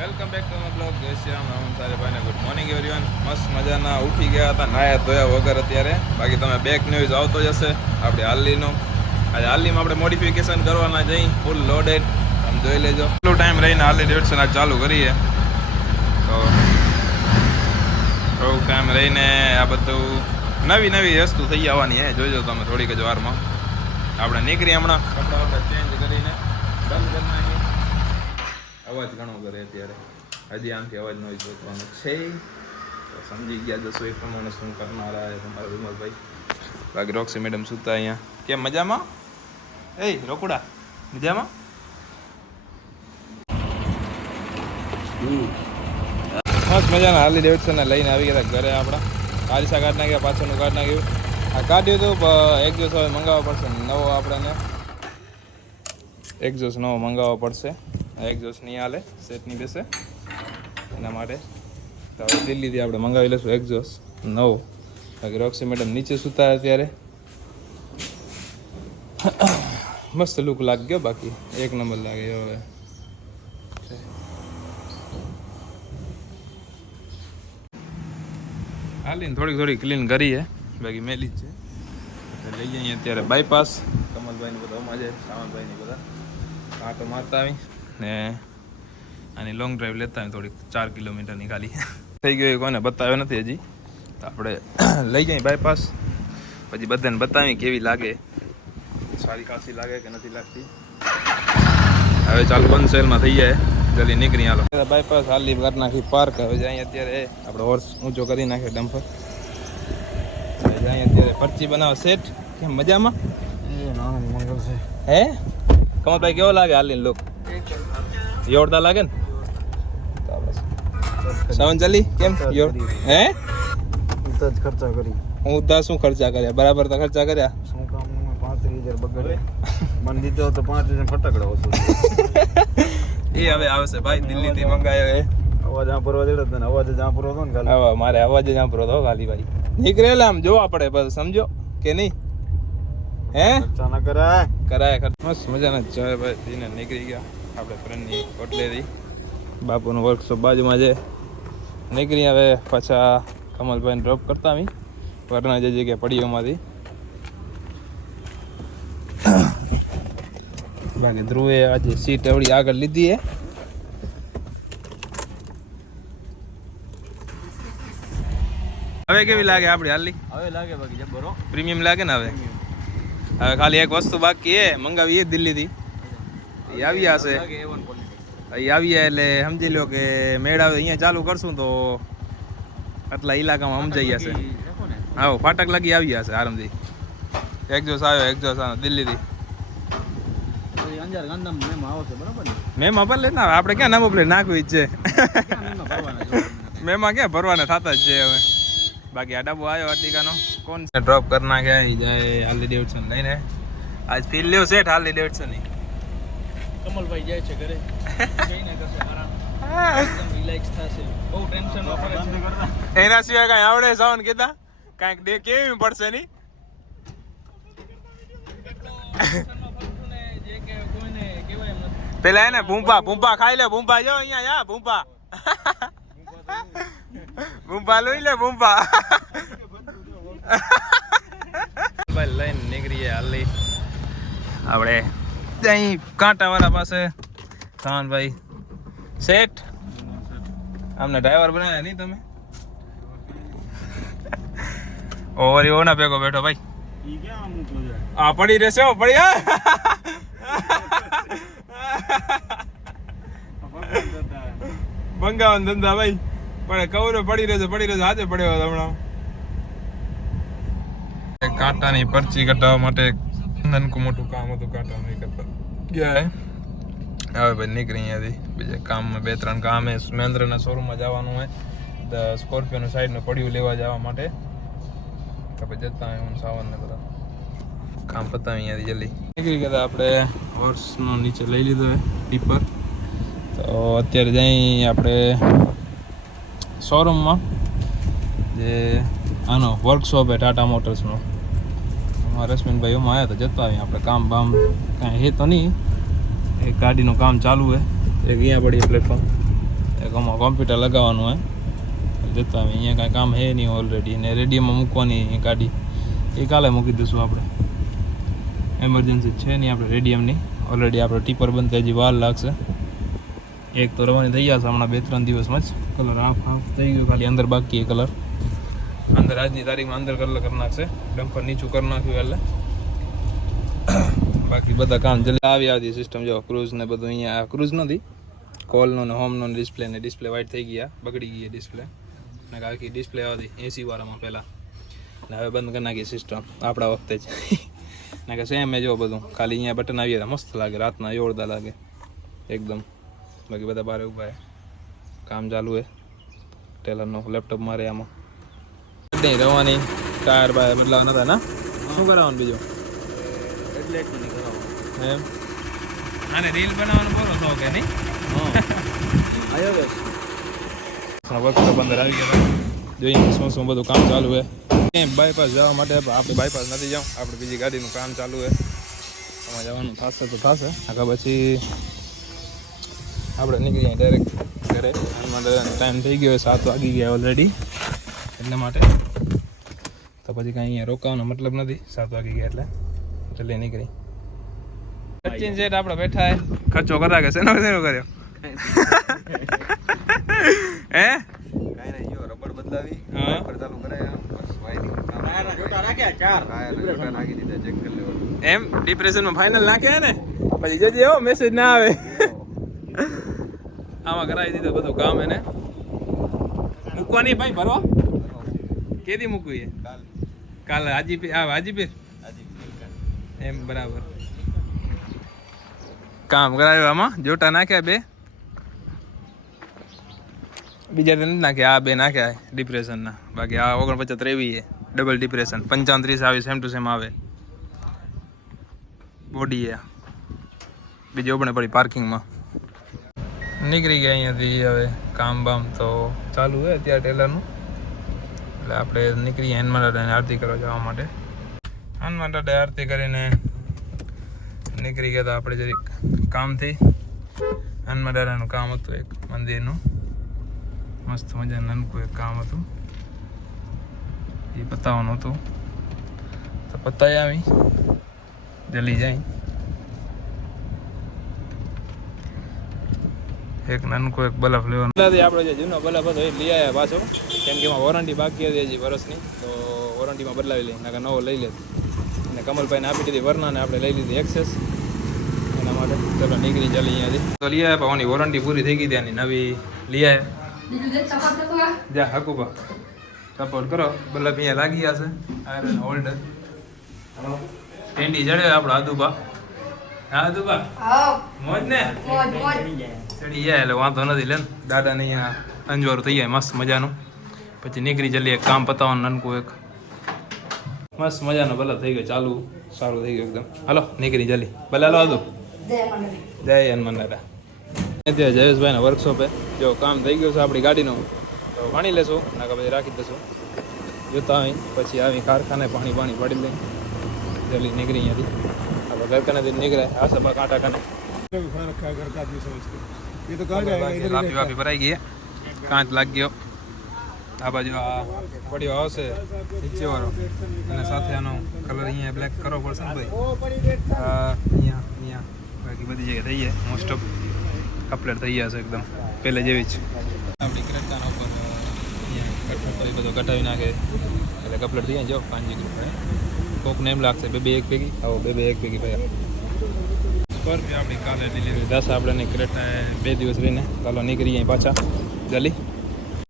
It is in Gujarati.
Welcome back to my blog. જય શ્રી રામ. રામ સારે ભાઈને ગુડ મોર્નિંગ એવરીવન. મસ્ત મજાના ઉઠી ગયા હતા નાયા ધોયા વગર અત્યારે. બાકી તમે બેક ન્યૂઝ આવતો જ હશે આપણે હાલીનો. આજે હાલીમાં આપણે મોડિફિકેશન કરવાના જઈ ફૂલ લોડેડ. તમે જોઈ લેજો કેટલો ટાઈમ રહીને હાલી 150 આજ ચાલુ કરીએ તો થોડુંક ટાઈમ રહીને આ બધું નવી વસ્તુ થઈ આવવાની હે. જોઈજો તમે થોડીક જ વારમાં. આપણે નીકળી હમણાં કપડાં આપણે ચેન્જ કરીને બંધ કરી નાખીએ. અવાજ ઘણો કરે અત્યારે. હજી આમથી અવાજ નો જોવાનો છે તો સમજી ગયા જશો એ પ્રમાણે શું કરનારા તમારા વિમલભાઈ. બાકી રોક્સી મેડમ સુતા અહીંયા. કેમ મજામાં? એ રોકુડા મજામાં? મસ્ત મજાના હાલી ડેવિડસનને લઈને આવી ગયા ઘરે. આપણા આરીસા કાઢ નાખ્યા, પાછળનું કાઢ નાખ્યું. આ કાઢ્યું હતું એક દિવસ હવે મંગાવવો પડશે નવો. આપણને એક્ઝોસ નવો મંગાવવો પડશે. એક્ઝોસ નહીં હાલે, સેટ નહીં બેસે એના માટે તો હવે દિલ્હીથી આપણે મંગાવી લઈશું એક્ઝોસ નવો. બાકી રોક્સી મેડમ નીચે સૂતા અત્યારે. મસ્ત લુક લાગી ગયો. બાકી એક નંબર લાગે હવે. હાલીને થોડી ક્લીન કરીએ. બાકી મેલી જ છે. લઈ જઈએ અત્યારે બાયપાસ. કમલભાઈને બધા અમાજે સાવનભાઈને બધા આટો મારતા આવી ને આની લોંગ ડ્રાઈવ લેતા આવી થોડીક 4 કિલોમીટરની ખાલી થઈ ગયો. કોઈને બતાવ્યો નથી હજી તો આપણે લઈ જઈએ બાયપાસ. પછી બધાને બતાવી કેવી લાગે, સારી ખાસી લાગે કે નથી લાગતી. હવે ચાલુ બંધ સેલમાં થઈ જાય, જલ્દી નીકળી હાલો. બાયપાસ હાલી કરી નાખી પાર્ક. હવે જાય અત્યારે આપણે હોર્સ ઊંચો કરી નાખીએ ડમ્પર. જાય અત્યારે પરચી બનાવો સેટ. કેમ મજામાં? હે કમલભાઈ કેવો લાગે હાલીને લુક? જોરદાર લાગે ને? સાવન ચાલી કેમ હે? ખર્ચા કરી હું તો શું ખર્ચા કર્યા? બરાબર તો ખર્ચા કર્યા. શું કામ 35,000 બગડે મને દીધો તો 5,000 ફટાકડા વસૂલ. એ હવે આવશે ભાઈ, દિલ્હીથી મંગાયો એ. અવાજ આંપરવા દેડો તને. અવાજ જ આંપરો હતો ને ખાલી. હવે મારે અવાજ જ આંપરો હતો ખાલી ભાઈ. નીકળેલા આમ જોવા પડે બસ, સમજો કે નહીં? હે ખર્ચા ના કરાય. કરાય મસ્ત મજાના ચાય ભાઈ પીને નીકળી ગયા આપણે ફ્રેન્ડની કોટલેથી. બાપુનું વર્કશોપ બાજુમાં છે. નીકળી હવે પાછા કમલભાઈને ડ્રોપ કરતા આવી વરના જે જગ્યાએ પડીઓમાંથી. બાકી ધ્રુવે આજે સીટ એવડી આગળ લીધી હે. હવે કેવી લાગે આપડી હાલી? હવે લાગે બાકી જબરો પ્રીમિયમ લાગે ને હવે. હવે ખાલી એક વસ્તુ બાકી એ મંગાવી દિલ્હીથી. એ આવી જશે. એ આવી એટલે સમજી લો કે મેળાવે અહીંયા ચાલુ કરશું તો આટલા ઇલાકામાં સમજાઈ જશે. હા ફાટક લાગી આવી જશે આરામથી. એક્ઝોસ આવ્યો દિલ્હીથી. મેમાં ભલે ના આપણે ક્યાં નામ પ્લેટ નાખવી જ છે. મેમાં ક્યાં ભરવાના થતા જ છે હવે. બાકી આ ડબ્બો આવ્યો અર્ટિગાનો. કોણ ડ્રોપ કરી નાખ્યા જાય હાર્લી ડેવિડસન લઈને. આજ ફીલ લ્યો સેટ હાર્લી ડેવિડસન ની. કમલભાઈ જાય છે ઘરે. જઈને કરશે આરામ. એકદમ રિલેક્સ થશે. બહુ ટેન્શન ન પડે. એના સિવાય કઈ આવડે સાવન કીધા કાંઈક દે કેવી પડશે ની. પેલા એને ભૂંપા ખાઈ લે. ભૂંપા જો અહીંયા યા ભૂંપા લઈ લે ભૂંપા. ભાઈ લઈને નીકળીએ હાલી આપણે અહીં કાંટાવાળા પાસે. ભાઈ સેટ આમને ડ્રાઈવર બનાવ્યા નહીં તમે? ઓવરી ઓના ભેગો બેઠો ભાઈ. આ પડી રહેશે હો પડી. બંગાવન ધંધા ભાઈ. પણ કવરો પડી રહેશે હાથે પડ્યો હમણાં. કાંટાની પરચી કઢાવવા માટે નાનકું મોટું કામ હતું. કાંટા કરતા ગયા હવે ભાઈ નીકળી અહીંયાથી બીજા કામમાં 2-3 કામ હે. મહેન્દ્રના શોરૂમમાં જવાનું હોય તો સ્કોર્પિયોનું સાઈડનું પડ્યું લેવા જવા માટે. તો પછી જતા હોય હું સાવનને બધા કામ પતાવી અહીંયાથી જલ્દી નીકળી ગયા. આપણે હોર્સનો નીચે લઈ લીધો હોય ટીપર. તો અત્યારે જઈ આપણે શોરૂમમાં જે આનો વર્કશોપ હે ટાટા મોટર્સનો. રશ્મિનભાઈ એમાં આવ્યા તો જતા આવીએ આપણે. કામ બામ કાંઈ હે તો નહીં. એક ગાડીનું કામ ચાલુ હે. એક અહીંયા પડી પ્લેટફોર્મ એક આમાં કોમ્પ્યુટર લગાવવાનું હોય જતા આવે. અહીંયા કાંઈ કામ હે નહીં ઓલરેડી. ને રેડિયમમાં મૂકવાની ગાડી એ કાલે મૂકી દઈશું આપણે. એમરજન્સી છે નહીં આપણે રેડિયમની. ઓલરેડી આપણે ટીપર બંધ હજી વાર લાગશે. એક તો રવાની થઈ જશે હમણાં 2-3 દિવસમાં જ. કલર હાફ થઈ ગયો, ખાલી અંદર બાકી એ કલર. અંદર આજની તારીખમાં અંદર કલર કરી નાખશે. ડમ્પર નીચું કરી નાખ્યું એટલે બાકી બધા કામ જલ્દી આવી સિસ્ટમ. જો ક્રૂઝ ને બધું અહીંયા ક્રૂઝ નથી, કોલનો ને હોમનો ડિસ્પ્લે ને ડિસ્પ્લે વાઇટ થઈ ગયા, બગડી ગઈ ડિસ્પ્લે. ને આખી ડિસ્પ્લે આવતી 80 વાળામાં પહેલાં, ને હવે બંધ કરી નાખી સિસ્ટમ આપણા વખતે જ. ને કે સેમ જો બધું, ખાલી અહીંયા બટન આવી ગયા મસ્ત લાગે, રાતના જોરદાર લાગે એકદમ. બાકી બધા બહાર ઊભા કામ ચાલુ હે. ટેલરનો લેપટોપ મારે આમાં નહીં રવાની ટાયર બાયર બદલાવા નતા. ના શું કરાવવાનું બીજું એમ? આને રીલ બનાવવાનો પૂરો શોખ હે નહીં? વર્કશોપ અંદર આવી ગયા જોઈએ શું શું બધું કામ ચાલુ હે. બાયપાસ જવા માટે આપણે બાયપાસ નથી જાઉં, આપણે બીજી ગાડીનું કામ ચાલુ હે. આમાં જવાનું થશે તો થશે, આગળ પછી આપણે નીકળી જાય ડાયરેક્ટ ઘરે. એના માટે ટાઈમ થઈ ગયો 7 વાગી ગયા ઓલરેડી, એટલા માટે તો પછી કાંઈ અહીંયા રોકાવાનો મતલબ નથી. 7 વાગી ગયા એટલે જલ્દી નીકળી. સચિન શેઠ આપણે બેઠા હે, ખર્ચો કરા કે શેનો કર્યો? હે કાઈ નહીં, જો રબર બદલાવી, હા ચાલુ કરાયા, બસ વાયરિંગ ટાયર જોટા રાખ્યા, 4 ટાયર નાખી દીધા, ચેક કરી લેવાનું. એમ ડિપ્રેશનમાં ફાઇનલ નાખ્યા ને પછી જજે એવો મેસેજ ના આવે. આમાં કરાવી દીધું બધું કામ. એને મૂકવા નહીં ભાઈ, ભરવા કેદી મૂકવી? કાલે હાજીપીર એમ બરાબર કામ કરાવ્યું. આમાં જોટા નાખ્યા 2, બીજા નથી નાખ્યા. આ 2 નાખ્યા ડિપ્રેશનના. બાકી આ 49 રેવી છે ડબલ ડિપ્રેશન. 35-30 આવે, સેમ ટુ સેમ આવે. બોડી એ બીજી ઓપણે પડી પાર્કિંગમાં. નીકળી ગયા અહીંયાથી. હવે કામ બામ તો ચાલુ હોય અત્યારે ટેલરનું. એટલે આપણે નીકળીએ હનુમાન દાદાની આરતી કરવા જવા માટે. હનુમાન દાદા આરતી કરીને નીકળી ગયા. તો આપણે જરીક કામથી હનુમાન દાદાનું કામ હતું, એક મંદિરનું મસ્ત મજાનું નાનકું એક કામ હતું, એ પતાવવાનું હતું. તો પતાવી આવી જલ્દી જાય. એક નાનકો એક બલ્બ લેવાનો. આપણે જે જૂનો બલ્બ હતો એ લઈ આવ્યા પાછો, કેમ કે એમાં વોરંટી બાકી હતી હજી વર્ષની, તો વોરંટીમાં બદલાવી લઈ, નાકા નવો લઈ લે. અને કમલભાઈને આપી દીધી વરનાને, આપણે લઈ લીધી એક્સેસ. એના માટે ચલો નીકળી ચાલી અહીંયાથી. તો લઈ આવ્યા, પાવાની વોરંટી પૂરી થઈ ગઈ ત્યાંની, નવી લઈ આવ્યા. જા હકુબા સપોર્ટ કરો. બલ્બ અહીંયા લાગી જશે. આયરન હોલ્ડર ટેન્ડી ચડ્યો આપણો આદુબા. હા આદુબા મોજ ને ચડી જાય એટલે વાંધો નથી. લે દાદાને અહીંયા અંજવારું થઈ જાય મસ્ત મજાનું. પછી નીકળી જલ્દી એક કામ પતાવવાનું નાનકું એક મસ્ત મજાનો બલ્બ થઈ ગયો ચાલુ, સારું થઈ ગયું એકદમ. હાલો નીકળી જલ્દી. ભલે હાલો આદુ. જય હનુમાન દાદા. ત્યાં જયેશભાઈના વર્કશોપે જો કામ થઈ ગયું છે આપણી ગાડીનું, તો પાણી લેશું, નાકા પછી રાખી દઈશું. જોતા આવી પછી આવી કારખાને પાણી પાડી લઈ જલ્દી નીકળી અહીંયાથી. આપણે ઘરખાનેથી નીકળે આ સભા કાંટા કાને વાપી ભરાઈ ગઈ, કાંચ લાગી ગયો. આ બાજુ આ પડ્યો આવશે નીચે વાળો, અને સાથે આનો કલર અહીંયા બ્લેક કરવો પડશે ને ભાઈ. અહીંયા બાકી બધી જગ્યાએ થઈ જાય મોસ્ટ ઓફ કપલેટ થઈ જશે એકદમ પહેલે જેવી જ. આપણી ક્રેટાના ઉપર અહીંયા કઠણ બધો કટાવી નાખે એટલે કપલેટ થઈ જાય. જો 5 કિલો કોકને એમ લાગશે 2 એક ભેગી, આવો 2 એક ભેગી ભાઈ. સ્કોર્પિયો આપણી કાલે ડિલિવરી 10 આપણે ક્રેટા 2 દિવસ રહીને ચાલો નીકળી જાય પાછા જલ્દી.